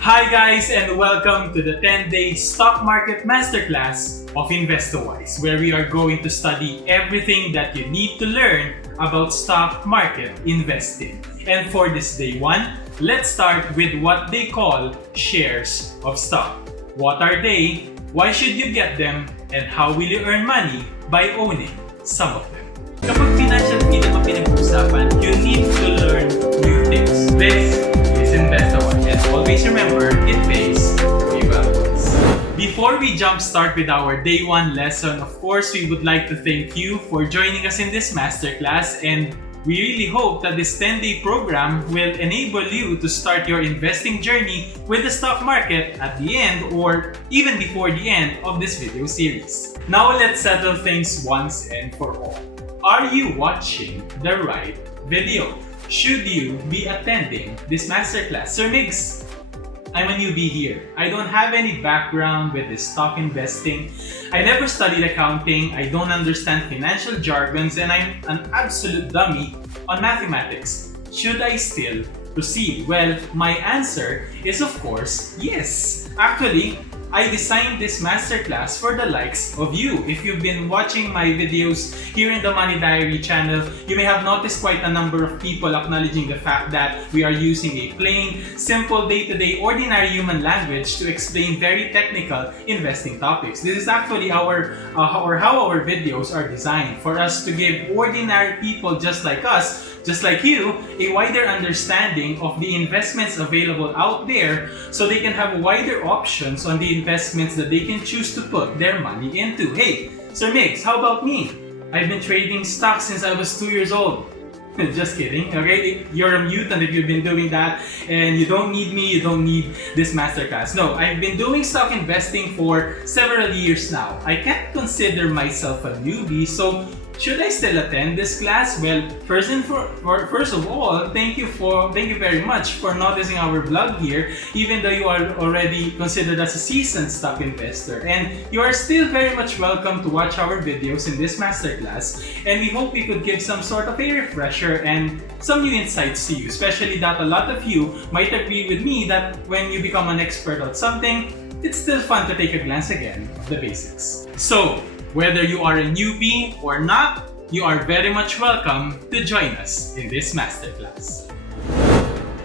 Hi guys, and welcome to the 10-day Stock Market Masterclass of InvestorWise, where we are going to study everything that you need to learn about stock market investing. And for this day one, let's start with what they call shares of stock. What are they? Why should you get them? And how will you earn money by owning some of them? Kapag financial freedom ang pinag-uusapan, you need to learn new things. This is InvestorWise, and always remember, it pays way well. Before we jumpstart with our day one lesson, of course, we would like to thank you for joining us in this masterclass, and we really hope that this 10-day program will enable you to start your investing journey with the stock market at the end or even before the end of this video series. Now let's settle things once and for all. Are you watching the right video? Should you be attending this masterclass? Sir Migs, I'm a newbie here. I don't have any background with this stock investing. I never studied accounting. I don't understand financial jargons, and I'm an absolute dummy on mathematics. Should I still proceed? Well, my answer is of course yes. Actually, I designed this masterclass for the likes of you. If you've been watching my videos here in the Money Diary channel, you may have noticed quite a number of people acknowledging the fact that we are using a plain, simple, day-to-day, ordinary human language to explain very technical investing topics. This is actually how our videos are designed, for us to give ordinary people just like us, just like you, a wider understanding of the investments available out there so they can have wider options on the investments that they can choose to put their money into. Hey, Sir Migs, how about me? I've been trading stocks since I was 2 years old. Just kidding, okay? You're a mutant if you've been doing that, and you don't need me, you don't need this masterclass. No, I've been doing stock investing for several years now. I can't consider myself a newbie, so should I still attend this class? Well, first of all, thank you very much for noticing our vlog here, even though you are already considered as a seasoned stock investor. And you are still very much welcome to watch our videos in this masterclass. And we hope we could give some sort of a refresher and some new insights to you, especially that a lot of you might agree with me that when you become an expert at something, it's still fun to take a glance again of the basics. So, whether you are a newbie or not, you are very much welcome to join us in this masterclass.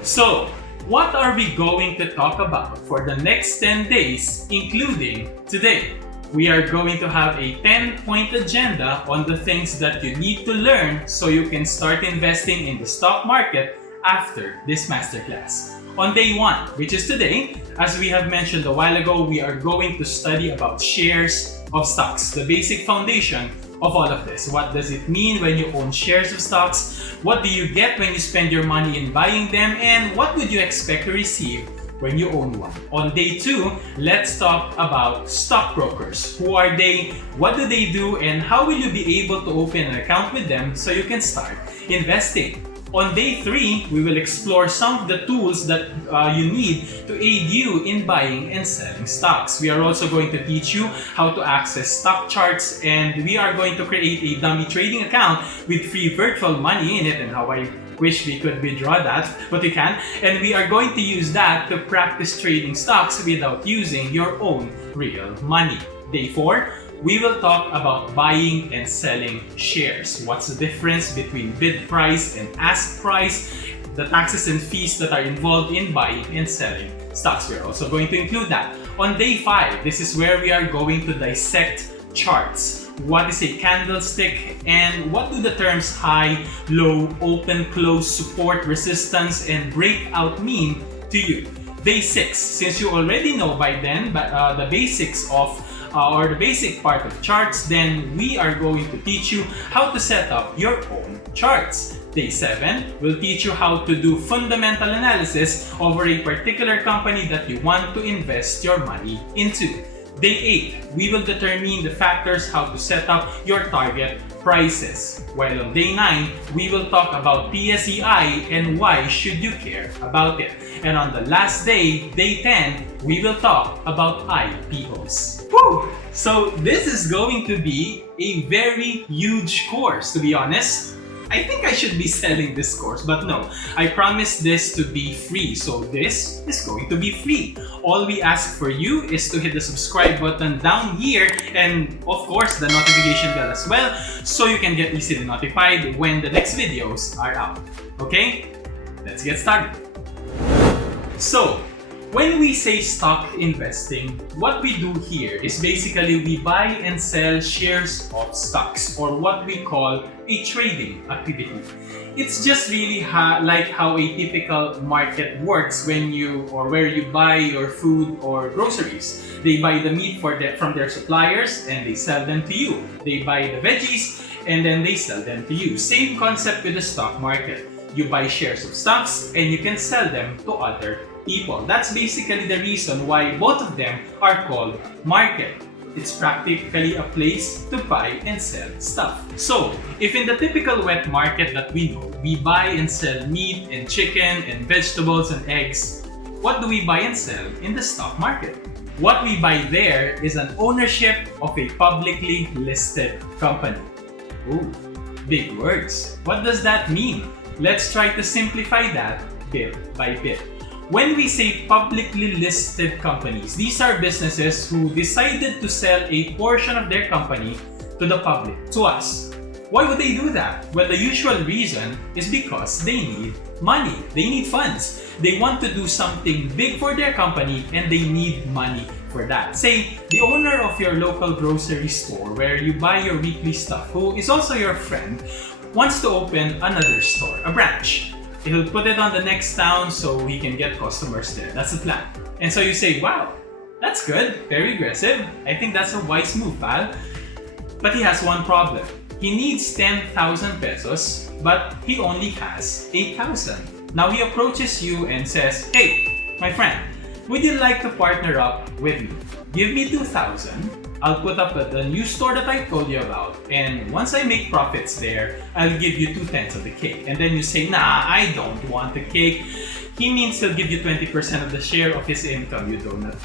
So, what are we going to talk about for the next 10 days, including today? We are going to have a 10-point agenda on the things that you need to learn so you can start investing in the stock market after this masterclass. On day one, which is today, as we have mentioned a while ago, we are going to study about shares of stocks, the basic foundation of all of this. What does it mean when you own shares of stocks? What do you get when you spend your money in buying them? And what would you expect to receive when you own one? On day two, let's talk about stockbrokers. Who are they? What do they do? And how will you be able to open an account with them so you can start investing? On day three, we will explore some of the tools that you need to aid you in buying and selling stocks. We are also going to teach you how to access stock charts, and we are going to create a dummy trading account with free virtual money in it, and how I wish we could withdraw that, but we can. And we are going to use that to practice trading stocks without using your own real money. Day four, we will talk about buying and selling shares. What's the difference between bid price and ask price? The taxes and fees that are involved in buying and selling stocks. We're also going to include that. On day 5, this is where we are going to dissect charts. What is a candlestick, and what do the terms high, low, open, close, support, resistance, and breakout mean to you? Day 6, since you already know by then the basics of or the basic part of charts, then we are going to teach you how to set up your own charts. Day 7 will teach you how to do fundamental analysis over a particular company that you want to invest your money into. Day 8, we will determine the factors how to set up your target prices. While on day 9, we will talk about PSEI and why should you care about it. And on the last day, day 10, we will talk about IPOs. Woo! So this is going to be a very huge course, to be honest. I think I should be selling this course, but no. I promise this to be free, so this is going to be free. All we ask for you is to hit the subscribe button down here and of course the notification bell as well, so you can get easily notified when the next videos are out. Okay? Let's get started. So, when we say stock investing, what we do here is basically we buy and sell shares of stocks, or what we call a trading activity. It's just really like how a typical market works when where you buy your food or groceries. They buy the meat from their suppliers and they sell them to you. They buy the veggies and then they sell them to you. Same concept with the stock market. You buy shares of stocks and you can sell them to other people. That's basically the reason why both of them are called market. It's practically a place to buy and sell stuff. So, if in the typical wet market that we know, we buy and sell meat and chicken and vegetables and eggs, what do we buy and sell in the stock market? What we buy there is an ownership of a publicly listed company. Ooh, big words. What does that mean? Let's try to simplify that bit by bit. When we say publicly listed companies, these are businesses who decided to sell a portion of their company to the public, to us. Why would they do that? Well, the usual reason is because they need money. They need funds. They want to do something big for their company and they need money for that. Say, the owner of your local grocery store where you buy your weekly stuff, who is also your friend, wants to open another store, a branch. He'll put it on the next town so he can get customers there. That's the plan. And so you say, wow, that's good, very aggressive. I think that's a wise move, pal. But he has one problem. He needs 10,000 pesos, but he only has 8,000. Now he approaches you and says, hey, my friend, would you like to partner up with me? Give me 2,000. I'll put up at the new store that I told you about, and once I make profits there, I'll give you 2/10 of the cake. And then you say, nah, I don't want the cake. He means he'll give you 20% of the share of his income, you donut.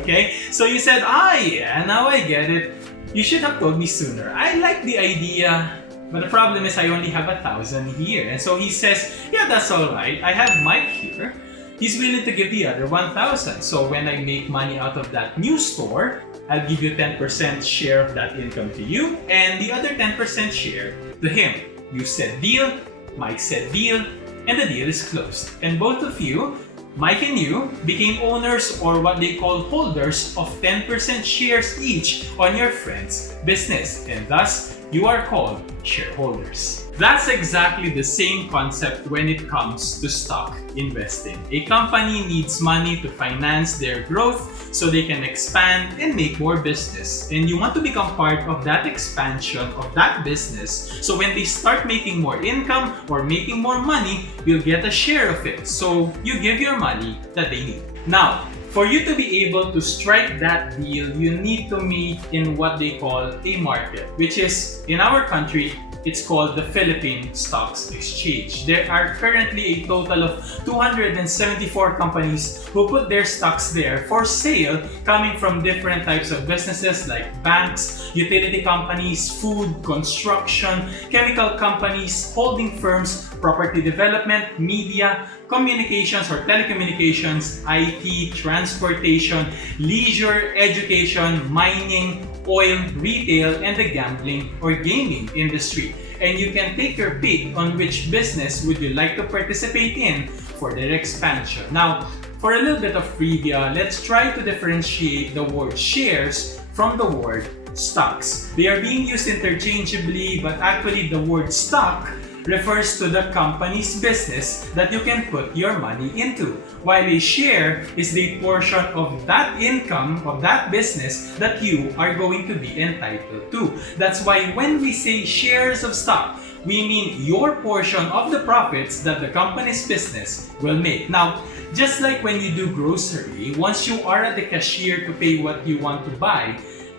Okay? So you said, yeah, now I get it. You should have told me sooner. I like the idea, but the problem is I only have 1,000 here. And so he says, yeah, that's alright. I have Mike here. He's willing to give the other 1,000. So when I make money out of that new store, I'll give you 10% share of that income to you and the other 10% share to him. You said deal, Mike said deal, and the deal is closed. And both of you, Mike and you, became owners or what they call holders of 10% shares each on your friend's business. And thus, you are called shareholders. That's exactly the same concept when it comes to stock investing. A company needs money to finance their growth so they can expand and make more business. And you want to become part of that expansion of that business. So when they start making more income or making more money, you'll get a share of it. So you give your money that they need. Now, for you to be able to strike that deal, you need to meet in what they call a market, which is, in our country, it's called the Philippine Stocks Exchange. There are currently a total of 274 companies who put their stocks there for sale, coming from different types of businesses like banks, utility companies, food, construction, chemical companies, holding firms, property development, media, communications or telecommunications, IT, transportation, leisure, education, mining, oil, retail, and the gambling or gaming industry. And you can take your pick on which business would you like to participate in for their expansion. Now, for a little bit of trivia, let's try to differentiate the word shares from the word stocks. They are being used interchangeably, but actually the word stock refers to the company's business that you can put your money into, while a share is the portion of that income of that business that you are going to be entitled to. That's why when we say shares of stock, we mean your portion of the profits that the company's business will make. Now, just like when you do grocery, once you are at the cashier to pay what you want to buy,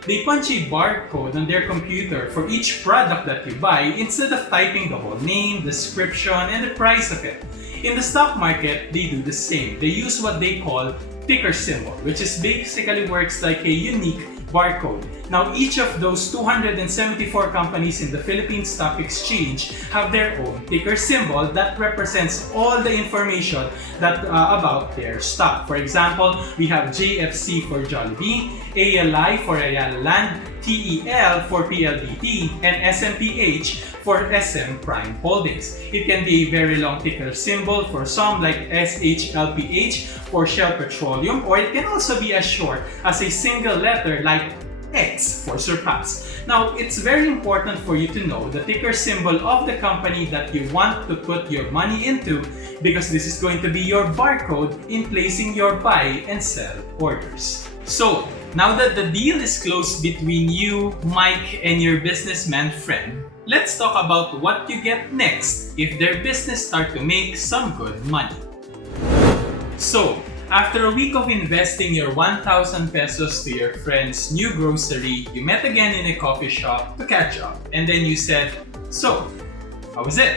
they punch a barcode on their computer for each product that you buy instead of typing the whole name, description, and the price of it. In the stock market, they do the same. They use what they call ticker symbol, which is basically works like a unique barcode. Now, each of those 274 companies in the Philippine Stock Exchange have their own ticker symbol that represents all the information that about their stock. For example, we have JFC for Jollibee, ALI for Ayala Land, TEL for PLDT, and SMPH for SM Prime Holdings. It can be a very long ticker symbol for some, like SHLPH for Shell Petroleum, or it can also be as short as a single letter like X for Surpass. Now, it's very important for you to know the ticker symbol of the company that you want to put your money into, because this is going to be your barcode in placing your buy and sell orders. So, now that the deal is closed between you, Mike, and your businessman friend, let's talk about what you get next if their business start to make some good money. So, after a week of investing your 1,000 pesos to your friend's new grocery, you met again in a coffee shop to catch up. And then you said, "So, how was it?"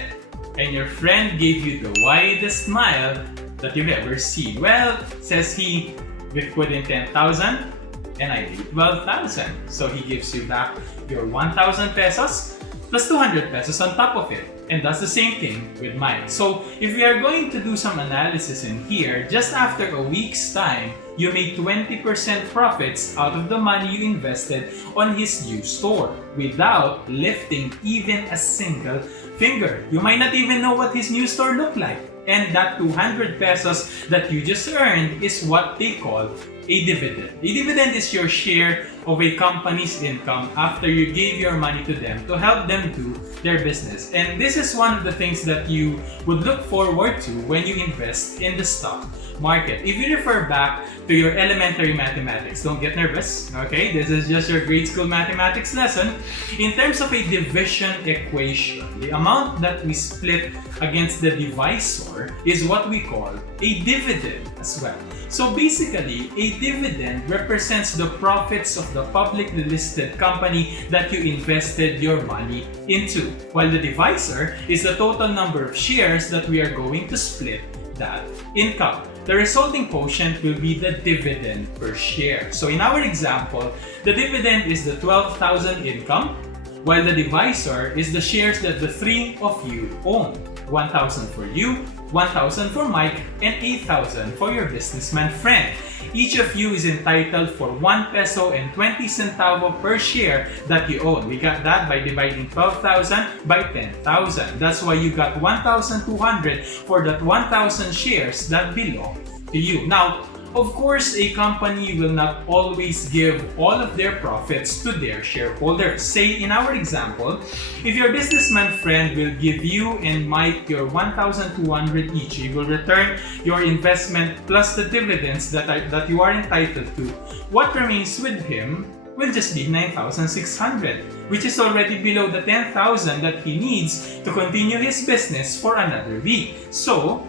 And your friend gave you the widest smile that you've ever seen. "Well," says he, "we put in 10,000 and I made 12,000. So he gives you back your 1,000 pesos plus 200 pesos on top of it. And that's the same thing with mine. So if we are going to do some analysis in here, just after a week's time, you made 20% profits out of the money you invested on his new store without lifting even a single finger. You might not even know what his new store looked like. And that 200 pesos that you just earned is what they call a dividend. A dividend is your share of a company's income after you gave your money to them to help them do their business. And this is one of the things that you would look forward to when you invest in the stock market. If you refer back to your elementary mathematics, don't get nervous, okay? This is just your grade school mathematics lesson. In terms of a division equation, the amount that we split against the divisor is what we call a dividend as well. So basically, a dividend represents the profits of the publicly listed company that you invested your money into, while the divisor is the total number of shares that we are going to split that income. The resulting quotient will be the dividend per share. So in our example, the dividend is the 12,000 income, while the divisor is the shares that the three of you own. 1,000 for you, 1,000 for Mike, and 8,000 for your businessman friend. Each of you is entitled for 1 peso and 20 centavo per share that you own. We got that by dividing 12,000 by 10,000. That's why you got 1,200 for that 1,000 shares that belong to you. Now, of course, a company will not always give all of their profits to their shareholders. Say in our example, if your businessman friend will give you and Mike your 1,200 each, he will return your investment plus the dividends that you are entitled to. What remains with him will just be 9,600, which is already below the 10,000 that he needs to continue his business for another week. So,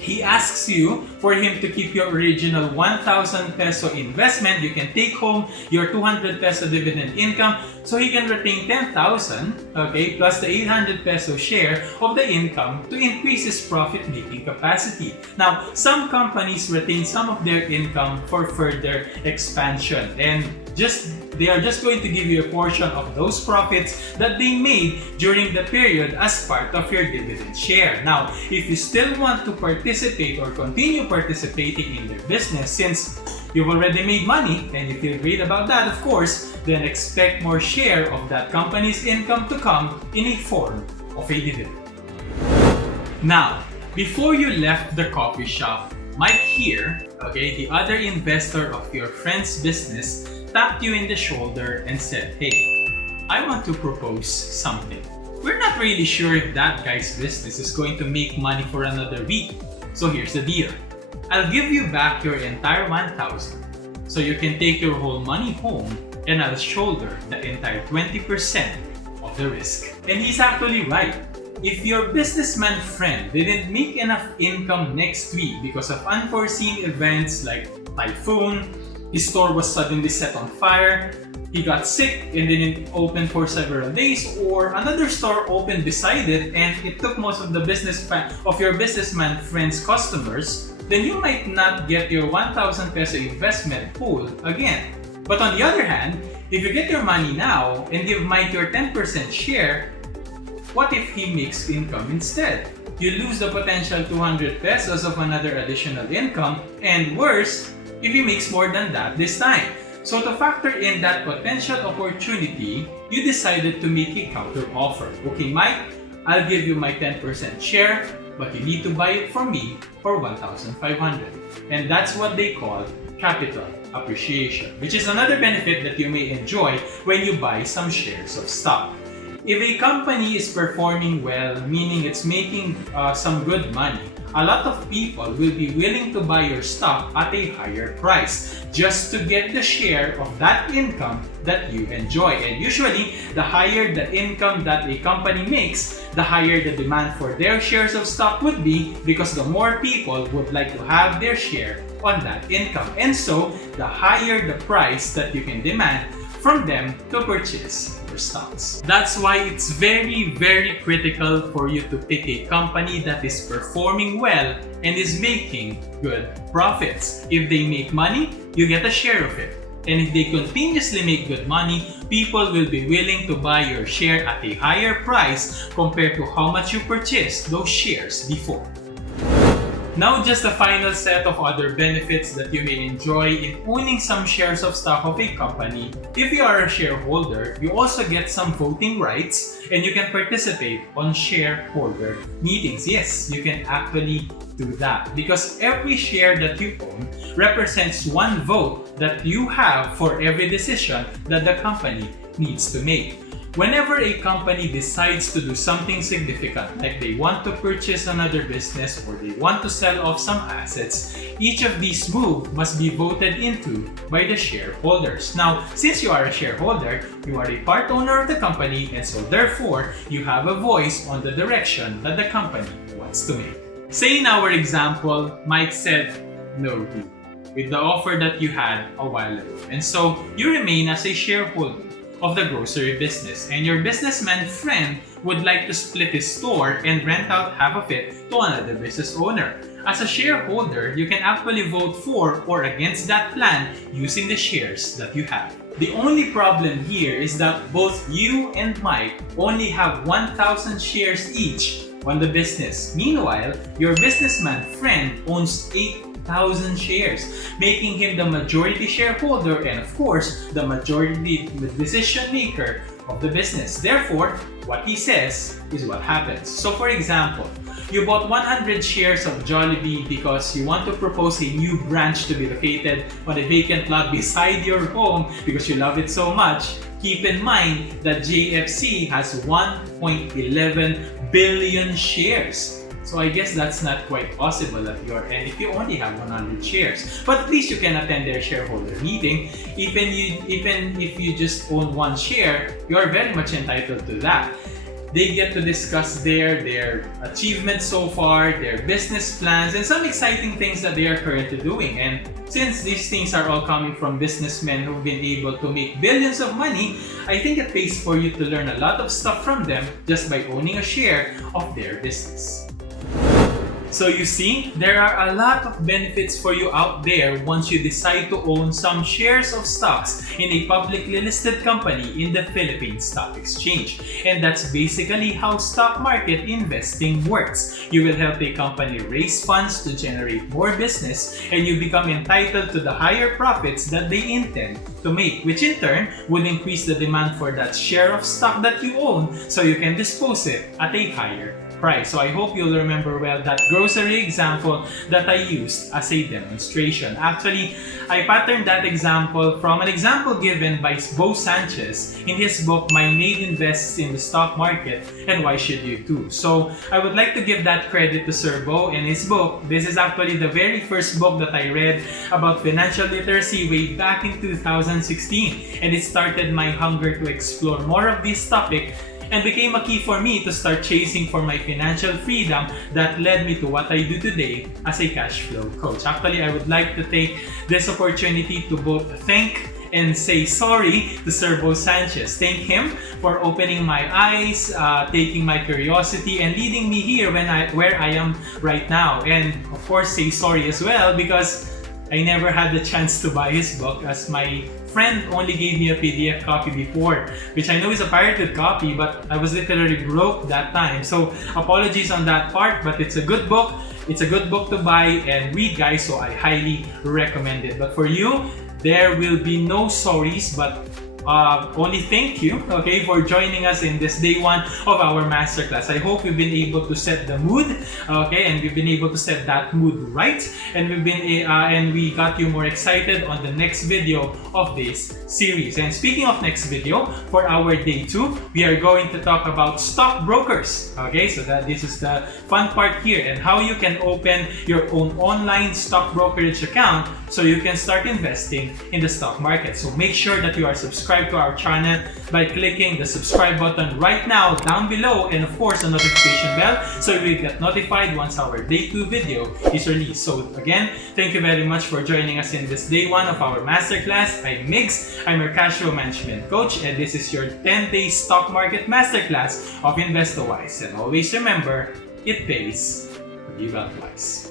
he asks you for him to keep your original 1,000 peso investment. You can take home your 200 peso dividend income, so he can retain 10,000, okay, plus the 800 peso share of the income to increase his profit-making capacity. Now, some companies retain some of their income for further expansion, and they are just going to give you a portion of those profits that they made during the period as part of your dividend share. Now, if you still want to participate or continue participating in their business, since you've already made money and you feel great about that, of course, then expect more share of that company's income to come in a form of a dividend. Now, before you left the coffee shop, Mike here, okay, the other investor of your friend's business, tapped you in the shoulder and said, "Hey, I want to propose something. We're not really sure if that guy's business is going to make money for another week. So here's the deal. I'll give you back your entire 1,000 so you can take your whole money home, and I'll shoulder the entire 20% of the risk." And he's actually right. If your businessman friend didn't make enough income next week because of unforeseen events like typhoon, his store was suddenly set on fire, he got sick and didn't open for several days, or another store opened beside it and it took most of the business of your businessman friend's customers, then you might not get your 1,000 peso investment pool again. But on the other hand, if you get your money now and give Mike your 10% share, what if he makes income instead? You lose the potential 200 pesos of another additional income, and worse, if he makes more than that this time. So to factor in that potential opportunity, you decided to make a counter offer. Okay, Mike, I'll give you my 10% share, but you need to buy it from me for 1,500. And that's what they call capital appreciation, which is another benefit that you may enjoy when you buy some shares of stock. If a company is performing well, meaning it's making some good money, a lot of people will be willing to buy your stock at a higher price just to get the share of that income that you enjoy. And usually, the higher the income that a company makes, the higher the demand for their shares of stock would be, because the more people would like to have their share on that income. And so, the higher the price that you can demand from them to purchase your stocks. That's why it's very, very critical for you to pick a company that is performing well and is making good profits. If they make money, you get a share of it. And if they continuously make good money, people will be willing to buy your share at a higher price compared to how much you purchased those shares before. Now, just a final set of other benefits that you may enjoy in owning some shares of stock of a company. If you are a shareholder, you also get some voting rights and you can participate on shareholder meetings. Yes, you can actually do that because every share that you own represents one vote that you have for every decision that the company needs to make. Whenever a company decides to do something significant, like they want to purchase another business or they want to sell off some assets, each of these moves must be voted into by the shareholders. Now, since you are a shareholder, you are a part owner of the company, and so therefore, you have a voice on the direction that the company wants to make. Say in our example, Mike said no with the offer that you had a while ago, and so you remain as a shareholder of the grocery business, and your businessman friend would like to split his store and rent out half of it to another business owner. As a shareholder, you can actually vote for or against that plan using the shares that you have. The only problem here is that both you and Mike only have 1,000 shares each on the business. Meanwhile, your businessman friend owns 8,000 shares, making him the majority shareholder and, of course, the majority decision maker of the business. Therefore, what he says is what happens. So, for example, you bought 100 shares of Jollibee because you want to propose a new branch to be located on a vacant lot beside your home because you love it so much. Keep in mind that JFC has 1.11 billion shares. So I guess that's not quite possible at your end if you only have 100 shares. But at least you can attend their shareholder meeting. Even if you just own one share, you are very much entitled to that. They get to discuss their achievements so far, their business plans, and some exciting things that they are currently doing. And since these things are all coming from businessmen who've been able to make billions of money, I think it pays for you to learn a lot of stuff from them just by owning a share of their business. So you see, there are a lot of benefits for you out there once you decide to own some shares of stocks in a publicly listed company in the Philippine Stock Exchange. And that's basically how stock market investing works. You will help a company raise funds to generate more business, and you become entitled to the higher profits that they intend to make, which in turn would increase the demand for that share of stock that you own so you can dispose it at a higher price. So I hope you'll remember well that grocery example that I used as a demonstration. Actually, I patterned that example from an example given by Bo Sanchez in his book, My Maid Invests in the Stock Market and Why Should You Too? So I would like to give that credit to Sir Bo and his book. This is actually the very first book that I read about financial literacy way back in 2016, and it started my hunger to explore more of this topic and became a key for me to start chasing for my financial freedom that led me to what I do today as a cash flow coach. Actually, I would like to take this opportunity to both thank and say sorry to Sir Bo Sanchez. Thank him for opening my eyes, taking my curiosity, and leading me here where I am right now. And of course, say sorry as well because I never had the chance to buy his book as my friend only gave me a PDF copy before, which I know is a pirated copy, but I was literally broke that time. So apologies on that part, but it's a good book. It's a good book to buy and read, guys, so I highly recommend it. But for you, there will be no sorries, but only thank you, okay, for joining us in this day one of our masterclass. I hope we've been able to set the mood, okay, and we've been able to set that mood right, and we got you more excited on the next video of this series. And speaking of next video, for our day 2, we are going to talk about stockbrokers, okay, so that this is the fun part here, and how you can open your own online stock brokerage account so you can start investing in the stock market. So make sure that you are subscribed to our channel by clicking the subscribe button right now down below, and of course the notification bell so you will get notified once our day 2 video is released. So again, thank you very much for joining us in this day 1 of our masterclass. I'm Migs, I'm your Cashflow Management Coach, and this is your 10-day stock market masterclass of InvestorWise. And always remember, it pays to give out twice.